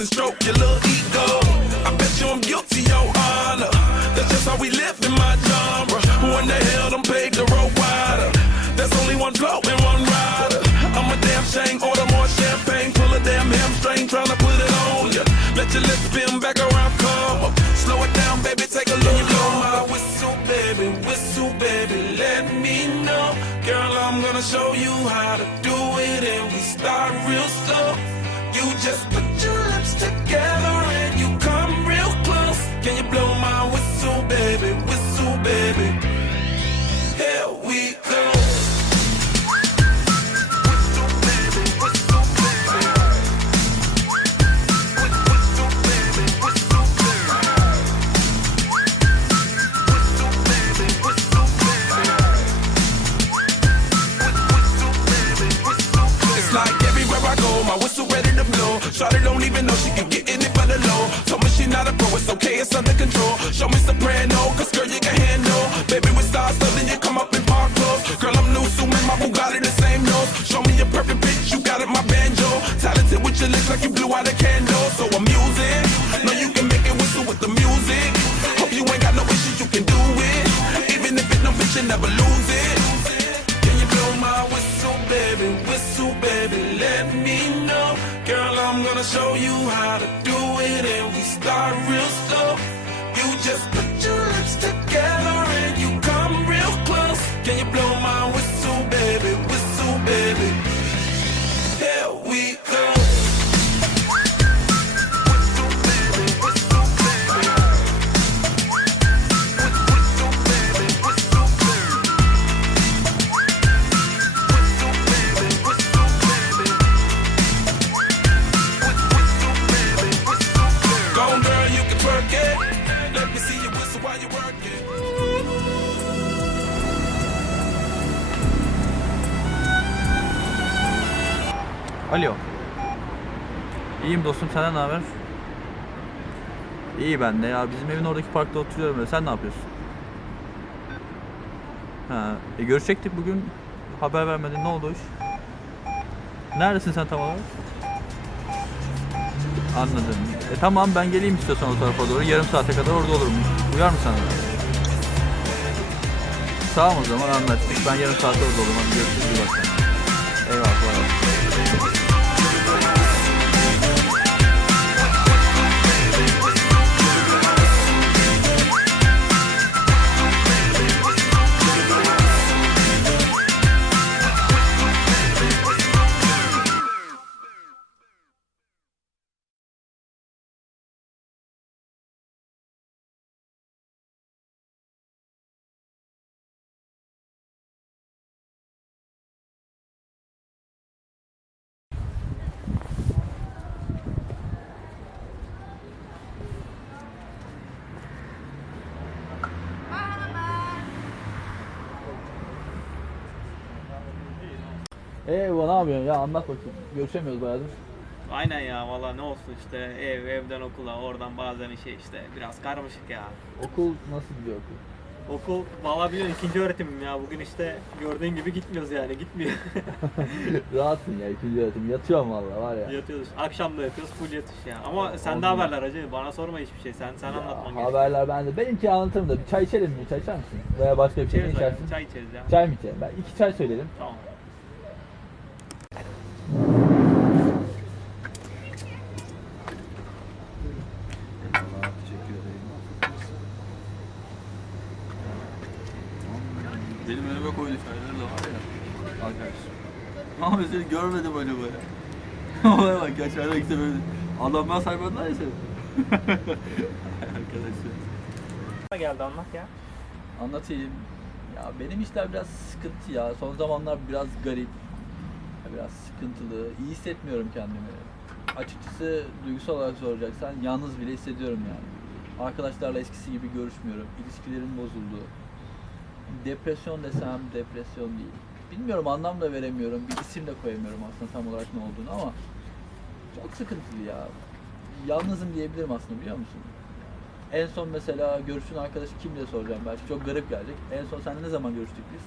and stroke your little ego. I bet you I'm guilty, your honor. That's just how we live in my genre. Who in the hell done paved the road wider? There's only one flow and one rider. I'm a damn shame, order more champagne, pull a damn hamstring, tryna put it on ya. Let your lips spin back around, come up. Slow it down, baby, take a look. You blow my whistle, baby, whistle, baby, let me know. Girl, I'm gonna show you how to do it, and we start real slow. You just put Alo. İyiyim dostum senden ne haber? İyi ben de ya bizim evin oradaki parkta oturuyorum. Sen ne yapıyorsun? Ha, e, görüşecektik bugün. Haber vermedin. Ne oldu iş? Neredesin sen tam olarak? Anladım. E tamam ben geleyim istiyorsan o tarafa doğru. Yarım saate kadar orada olurum. Uyar mı sana? Tamam o zaman anlaştık. Ben yarım saate orada olurum. Hadi görüşürüz. iyi bak kendine. Eyvallah. Bu ne yapıyorsun ya anlat bakayım. Görüşemiyoruz bayağıdır. Aynen ya valla ne olsun işte ev evden okula oradan bazen işe işte biraz karmaşık ya. Okul nasıl gidiyor okul? Okul valla biliyorsun ikinci öğretimim ya. Bugün işte gördüğün gibi gitmiyoruz yani gitmiyor. Rahatsın ya ikinci öğretim. Yatıyorum valla var ya. Yatıyoruz. Akşam da yapıyoruz full yatış ya. Ama sende olmuyor. haberler hacı. Bana sorma hiçbir şey. Sen sen Ya, anlatman gerekiyor. haberler bende. Benimki anlatırım da bir çay içelim mi? Çay içer misin? Veya başka bir şey mi İçeriz içersin? Çay içeriz ya. Çay mı içelim? Ben iki çay söyledim. Tamam. Benim önüme koydu çayları da var ya. Arkadaş. Ama mesela görmedim acaba ya. Olaya bak ya çaylar işte böyle adamlar saymadılar ya seni. Arkadaşlar. Geldi anlat ya. Anlatayım. Ya benim işler biraz sıkıntı ya. Son zamanlar biraz garip. Biraz sıkıntılı. İyi hissetmiyorum kendimi. Açıkçası duygusal olarak soracaksan yalnız bile hissediyorum yani. Arkadaşlarla eskisi gibi görüşmüyorum. İlişkilerim bozuldu. Depresyon desem depresyon değil. Bilmiyorum anlam da veremiyorum. Bir isim de koyamıyorum aslında tam olarak ne olduğunu ama çok sıkıntılı ya. Yalnızım diyebilirim aslında biliyor musun? En son mesela görüştüğün arkadaş kim diye soracağım belki çok garip gelecek. En son seninle ne zaman görüştük biz?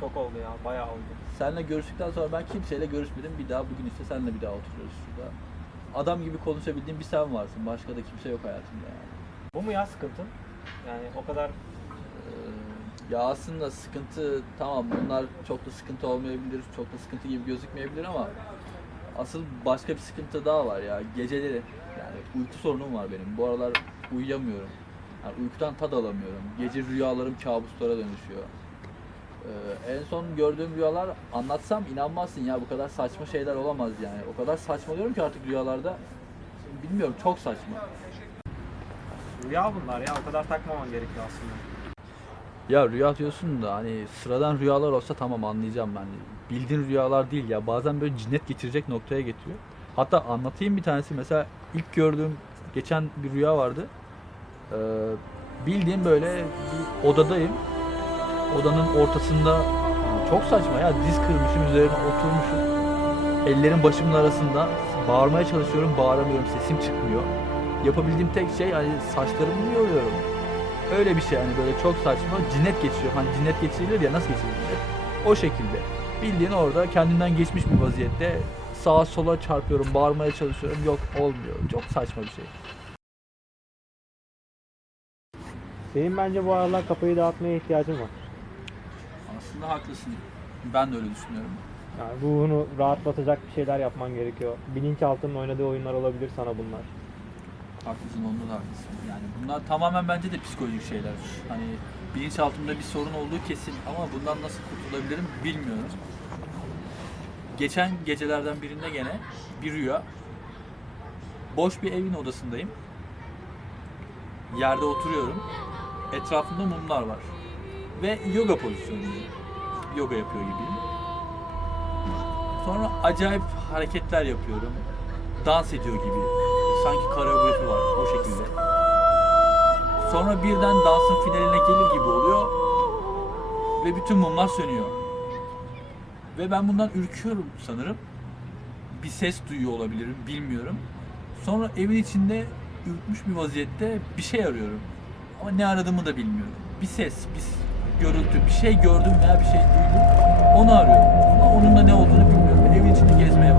Çok oldu ya. Bayağı oldu. Seninle görüştükten sonra ben kimseyle görüşmedim. Bir daha bugün işte seninle bir daha oturuyoruz şurada. Adam gibi konuşabildiğim bir sen varsın. Başka da kimse yok hayatımda yani. Bu mu ya sıkıntın? Yani o kadar ya aslında sıkıntı tamam bunlar çok da sıkıntı olmayabilir, çok da sıkıntı gibi gözükmeyebilir ama asıl başka bir sıkıntı daha var ya geceleri yani uyku sorunum var benim. Bu aralar uyuyamıyorum. Yani uykudan tad alamıyorum. Gece rüyalarım kabuslara dönüşüyor. Ee, en son gördüğüm rüyalar anlatsam inanmazsın ya bu kadar saçma şeyler olamaz yani. O kadar saçmalıyorum ki artık rüyalarda. Bilmiyorum çok saçma. rüya bunlar ya. O kadar takmaman gerekiyor aslında. Ya rüya diyorsun da hani sıradan rüyalar olsa tamam anlayacağım ben. Bildiğin rüyalar değil ya bazen böyle cinnet geçirecek noktaya getiriyor. Hatta anlatayım bir tanesi mesela ilk gördüğüm geçen bir rüya vardı. Ee, bildiğim böyle bir odadayım. Odanın ortasında çok saçma ya diz kırmışım üzerine oturmuşum. Ellerim başımın arasında bağırmaya çalışıyorum bağıramıyorum sesim çıkmıyor. Yapabildiğim tek şey hani saçlarımı yoruyorum. Öyle bir şey hani böyle çok saçma cinnet geçiyor. Hani cinnet geçirilir ya nasıl geçirilir? O şekilde. Bildiğin orada kendinden geçmiş bir vaziyette sağa sola çarpıyorum, bağırmaya çalışıyorum. Yok olmuyor. Çok saçma bir şey. Senin bence bu aralar kafayı dağıtmaya ihtiyacın var. Aslında haklısın. Ben de öyle düşünüyorum. Yani ruhunu rahatlatacak bir şeyler yapman gerekiyor. Bilinçaltının oynadığı oyunlar olabilir sana bunlar. Haklısın, onda da haklısın. Yani bunlar tamamen bence de psikolojik şeyler. Hani bilinçaltımda bir sorun olduğu kesin ama bundan nasıl kurtulabilirim bilmiyorum. Geçen gecelerden birinde gene bir rüya. Boş bir evin odasındayım. Yerde oturuyorum. Etrafımda mumlar var. Ve yoga pozisyonundayım. Yoga yapıyor gibiyim. Sonra acayip hareketler yapıyorum. Dans ediyor gibi. Sanki koreografi var o şekilde. Sonra birden dansın finaline gelir gibi oluyor. Ve bütün mumlar sönüyor. Ve ben bundan ürküyorum sanırım. Bir ses duyuyor olabilirim bilmiyorum. Sonra evin içinde ürkmüş bir vaziyette bir şey arıyorum. Ama ne aradığımı da bilmiyorum. Bir ses, bir gürültü, bir şey gördüm veya bir şey duydum. Onu arıyorum. Ama onun da ne olduğunu bilmiyorum. Evin içinde gezmeye